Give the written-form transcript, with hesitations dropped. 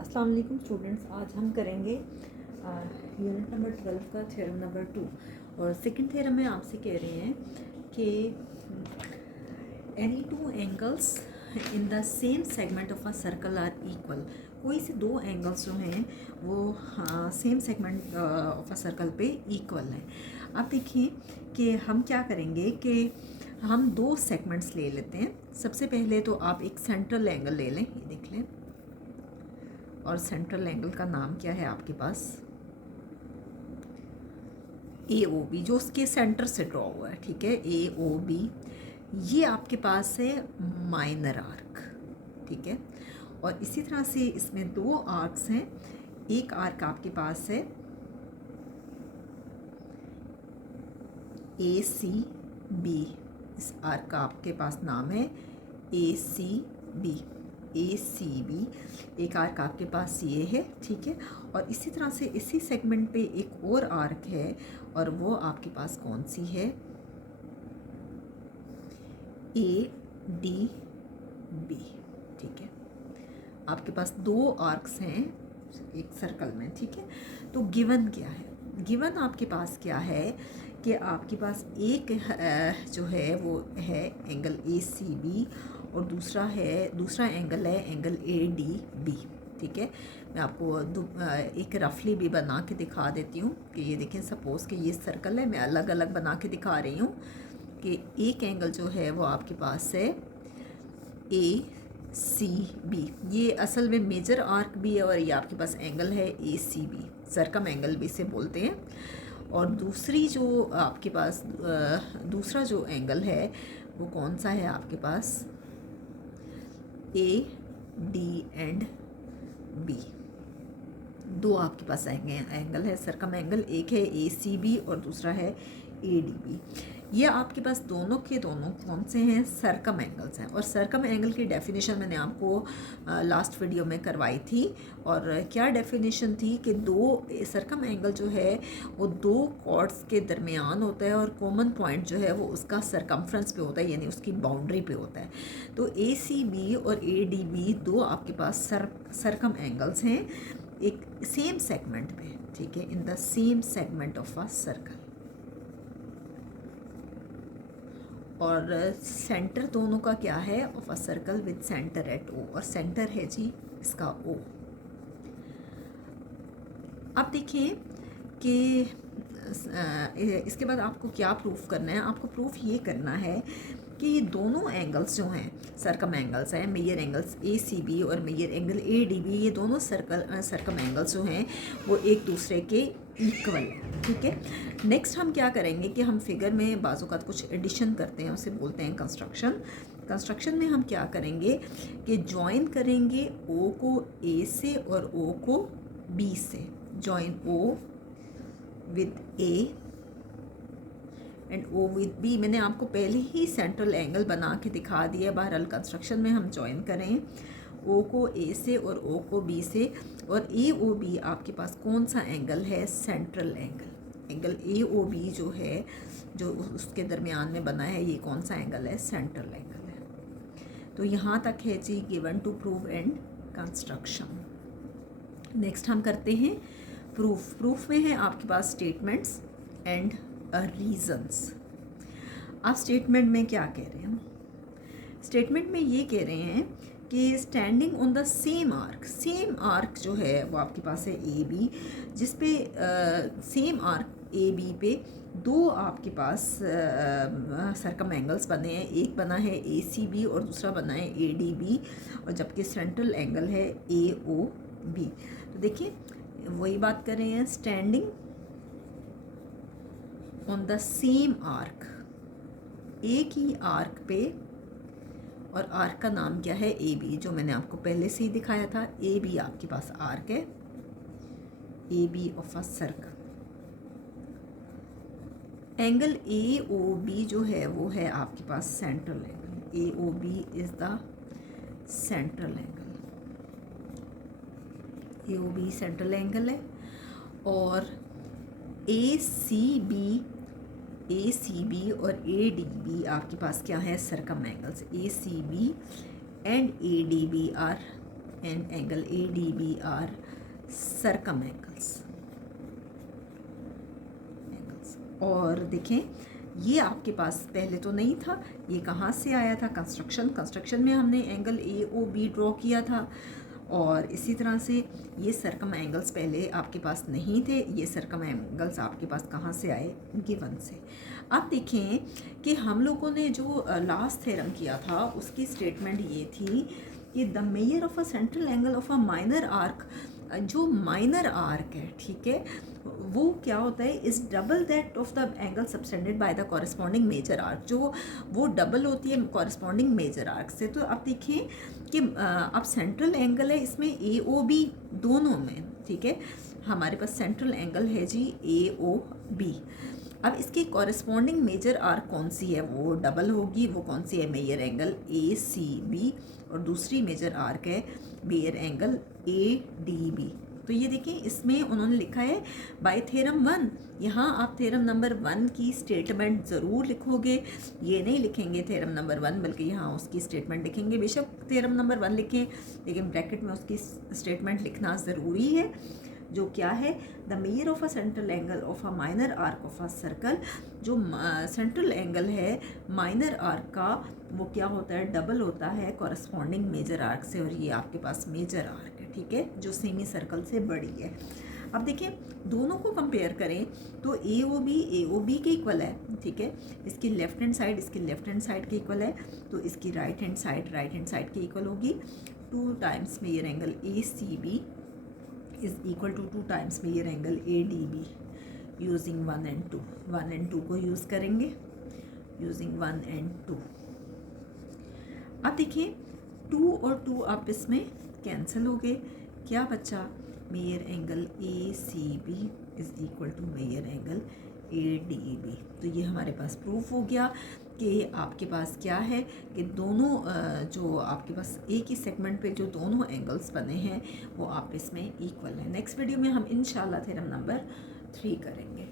अस्सलाम वालेकुम स्टूडेंट्स। आज हम करेंगे यूनिट नंबर 12 का थ्योरम नंबर 2। और सेकंड थ्योरम में आपसे कह रहे हैं कि any two angles in the same segment of a circle are equal. कोई से दो एंगल्स जो हैं वो same segment of a circle पे इक्वल हैं। अब देखिए कि हम क्या करेंगे कि हम दो सेगमेंट्स ले लेते हैं। सबसे पहले तो आप एक सेंट्रल एंगल ले लें, ये देख लें। और सेंट्रल एंगल का नाम क्या है आपके पास? ए ओ बी, जो उसके सेंटर से ड्रॉ हुआ है, ठीक है, ए ओ बी। ये आपके पास है माइनर आर्क, ठीक है। और इसी तरह से इसमें दो आर्क्स हैं। एक आर्क आपके पास है ए सी बी, इस आर्क का आपके पास नाम है ए सी बी, ए सी बी। एक आर्क आपके पास ये है, ठीक है। और इसी तरह से इसी सेगमेंट पे एक और आर्क है, और वो आपके पास कौन सी है? ए डी बी, ठीक है। आपके पास दो आर्क्स हैं एक सर्कल में, ठीक है। तो गिवन क्या है? गिवन आपके पास क्या है कि आपके पास एक जो है वो है एंगल ए सी बी, और दूसरा एंगल है एंगल ए डी बी, ठीक है। मैं आपको एक रफली भी बना के दिखा देती हूँ कि ये देखें, सपोज़ कि ये सर्कल है, मैं अलग अलग बना के दिखा रही हूँ कि एक एंगल जो है वो आपके पास है ए सी बी। ये असल में मेजर आर्क भी है, और ये आपके पास एंगल है ए सी बी, सरकम एंगल भी इसे बोलते हैं। और दूसरी जो आपके पास दूसरा जो एंगल है वो कौन सा है आपके पास? A D and B. दो आपके पास एंगल है सरकम एंगल, एक है ए सी बी और दूसरा है ए डी बी। ये आपके पास दोनों के दोनों कौन से हैं? सरकम एंगल्स हैं। और सरकम एंगल की डेफिनेशन मैंने आपको लास्ट वीडियो में करवाई थी। और क्या डेफिनेशन थी कि दो सरकम एंगल जो है वो दो कॉर्ड्स के दरमियान होता है, और कॉमन पॉइंट जो है वो उसका सरकमफ्रेंस पे होता है, यानी उसकी बाउंड्री पे होता है। तो ए सी बी और ए डी बी दो आपके पास सरकम एंगल्स हैं एक सेम सेगमेंट पे, ठीक है, in the same segment of a circle. और सेंटर दोनों का क्या है? Of a circle with center at O, और सेंटर है जी इसका ओ। अब देखिए कि इसके बाद आपको क्या प्रूफ करना है? आपको प्रूफ ये करना है कि ये दोनों एंगल्स जो हैं सरकम एंगल्स हैं, major angles A C B और major angle A D B, ये दोनों सरकम एंगल्स जो हैं वो एक दूसरे के इक्वल है, ठीक है। नेक्स्ट हम क्या करेंगे कि हम फिगर में बाज़ात कुछ एडिशन करते हैं, उसे बोलते हैं कंस्ट्रक्शन। कंस्ट्रक्शन में हम क्या करेंगे कि ज्वाइन करेंगे ओ को ए से और ओ को बी से। Join O with A and O with B. मैंने आपको पहले ही सेंट्रल एंगल बना के दिखा दिया। बहरहाल कंस्ट्रक्शन में हम ज्वाइन करें ओ को ए से और ओ को बी से। और ए ओ बी आपके पास कौन सा एंगल है? Central angle. Angle A O B जो है, जो उसके दरमियान में बना है, ये कौन सा एंगल है? सेंट्रल एंगल है। तो यहाँ तक है जी given to prove and construction. Next हम करते हैं प्रूफ। प्रूफ में है आपके पास स्टेटमेंट्स एंड रीजंस। आप स्टेटमेंट में क्या कह रहे हैं? स्टेटमेंट में ये कह रहे हैं कि standing on the same arc जो है वो आपके पास है ए बी, जिस पे सेम आर्क ए बी पे दो आपके पास सरकम एंगल्स बने हैं। एक बना है ए सी बी और दूसरा बना है ए डी बी, और जबकि सेंट्रल एंगल है ए ओ बी। तो देखिए वही बात कर रहे हैं, standing on the same arc, एक ही आर्क पे, और आर्क का नाम क्या है? ए बी, जो मैंने आपको पहले से ही दिखाया था। ए बी आपके पास आर्क है, A B of a circle. Angle A O B जो है वो है आपके पास central angle. A O B is the central angle. A O B central angle है। और ए सी बी और ए डी बी आपके पास क्या है? Circum angles. A C B and A D B are and angle ADB are circumangles। और देखें ये आपके पास पहले तो नहीं था, ये कहाँ से आया था? कंस्ट्रक्शन में हमने एंगल AOB ड्रॉ किया था। और इसी तरह से ये सर्कम एंगल्स पहले आपके पास नहीं थे, ये सर्कम एंगल्स आपके पास कहाँ से आए? गिवन से। अब देखें कि हम लोगों ने जो लास्ट थ्योरम किया था उसकी स्टेटमेंट ये थी कि the major of a central angle of a minor arc, जो माइनर आर्क है, ठीक है, वो क्या होता है? Is double that of the angle subtended by the corresponding major arc, जो वो डबल होती है कॉरस्पॉन्डिंग मेजर आर्क से। तो अब देखिए कि अब सेंट्रल एंगल है इसमें AOB दोनों में, ठीक है, हमारे पास सेंट्रल एंगल है जी AOB। अब इसकी कॉरस्पॉन्डिंग मेजर आर्क कौन सी है? वो डबल होगी। वो कौन सी है? Major angle ACB। और दूसरी मेजर आर्क है मेजर एंगल ADB। तो ये देखिए इसमें उन्होंने लिखा है बाय थ्योरम 1। यहाँ आप थ्योरम नंबर 1 की स्टेटमेंट ज़रूर लिखोगे, ये नहीं लिखेंगे थ्योरम नंबर 1, बल्कि यहाँ उसकी स्टेटमेंट लिखेंगे। बेशक थ्योरम नंबर 1 लिखें, लेकिन ब्रैकेट में उसकी स्टेटमेंट लिखना ज़रूरी है, जो क्या है? The major of a central angle of a minor arc of a circle. जो सेंट्रल एंगल है माइनर आर्क का, वो क्या होता है? डबल होता है कॉरस्पॉन्डिंग मेजर आर्क से। और ये आपके पास मेजर आर्क है, ठीक है, जो सेमी सर्कल से बड़ी है। अब देखिए दोनों को कंपेयर करें तो AOB के इक्वल है, ठीक है, इसकी लेफ्ट हैंड साइड इसकी लेफ्ट हैंड साइड के इक्वल है, तो इसकी राइट हैंड साइड के इक्वल होगी। 2 times major angle ACB is equal to 2 times major angle ADB using 1 and 2 को यूज़ करेंगे, यूजिंग 1 and 2। अब देखिए 2 और 2 आप इसमें कैंसिल हो गए, क्या बचा? Major angle ACB is equal to major angle ADB। तो ये हमारे पास प्रूफ हो गया कि आपके पास क्या है कि दोनों जो आपके पास एक ही सेगमेंट पे जो दोनों एंगल्स बने हैं वो आप इसमें इक्वल हैं। नेक्स्ट वीडियो में हम इंशाल्लाह थ्योरम नंबर 3 करेंगे।